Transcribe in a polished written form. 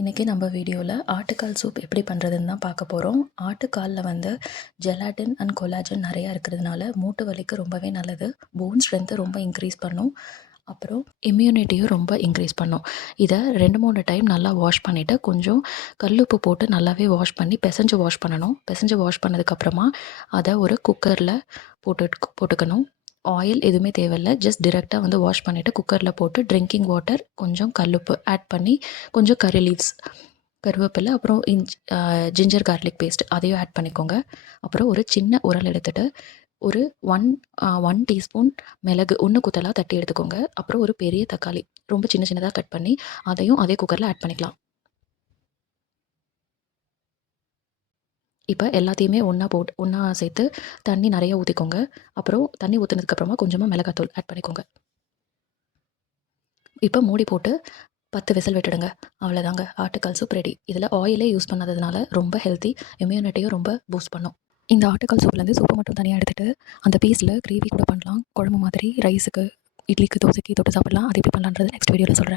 இன்றைக்கி நம்ம வீடியோவில் ஆட்டுக்கால் சூப் எப்படி பண்ணுறதுன்னு தான் பார்க்க போகிறோம். ஆட்டுக்காலில் வந்து ஜெலாட்டின் அண்ட் கொலாஜன் நிறையா இருக்கிறதுனால மூட்டு வலிக்கு ரொம்பவே நல்லது. போன் ஸ்ட்ரென்த்தை ரொம்ப இன்க்ரீஸ் பண்ணும். அப்புறம் இம்யூனிட்டியும் ரொம்ப இன்க்ரீஸ் பண்ணும். இதை 2-3 டைம் நல்லா வாஷ் பண்ணிவிட்டு கொஞ்சம் கல்லுப்பு போட்டு நல்லாவே வாஷ் பண்ணி பிசைஞ்சு வாஷ் பண்ணணும். பிசைஞ்சு வாஷ் பண்ணதுக்கப்புறமா அதை ஒரு குக்கரில் போட்டுக்கணும். ஆயில் எதுவுமே தேவையில்லை. ஜஸ்ட் டிரெக்டாக வந்து வாஷ் பண்ணிவிட்டு குக்கரில் போட்டு ட்ரிங்கிங் வாட்டர், கொஞ்சம் கல்லுப்பு ஆட் பண்ணி, கொஞ்சம் கறி லீவ்ஸ், கருவேப்பிலை, அப்புறம் ஜிஞ்சர் கார்லிக் பேஸ்ட் அதையும் ஆட் பண்ணிக்கோங்க. அப்புறம் ஒரு சின்ன உரல் எடுத்துகிட்டு ஒரு 1 டீஸ்பூன் மிளகு ஒன்று குத்தலாக தட்டி எடுத்துக்கோங்க. அப்புறம் ஒரு பெரிய தக்காளி ரொம்ப சின்ன சின்னதாக கட் பண்ணி அதையும் அதே குக்கரில் ஆட் பண்ணிக்கலாம். இப்போ எல்லாத்தையுமே ஒன்றா சேர்த்து தண்ணி நிறைய ஊற்றிக்கோங்க. அப்புறம் தண்ணி ஊற்றுனதுக்கப்புறமா கொஞ்சமாக மிளகாத்தூள் ஆட் பண்ணிக்கோங்க. இப்போ மூடி போட்டு 10 விசில் விட்டுடுங்க. அவ்வளோதாங்க, ஆட்டுக்கால் சூப் ரெடி. இதில் ஆயிலே யூஸ் பண்ணாததுனால ரொம்ப ஹெல்த்தி, இம்யூனிட்டியும் ரொம்ப பூஸ்ட் பண்ணும். இந்த ஆட்டுக்கால் சூப்லேருந்து சூப்பை மட்டும் தனியாக எடுத்துகிட்டு அந்த பீஸில் கிரேவி கூட பண்ணலாம். குழம்பு மாதிரி ரைஸுக்கு, இட்லிக்கு, தோசைக்கு தொட்டு சாப்பிடலாம். அது எப்படி பண்ணலான்றது நெக்ஸ்ட் வீடியோவில் சொல்கிறேன்.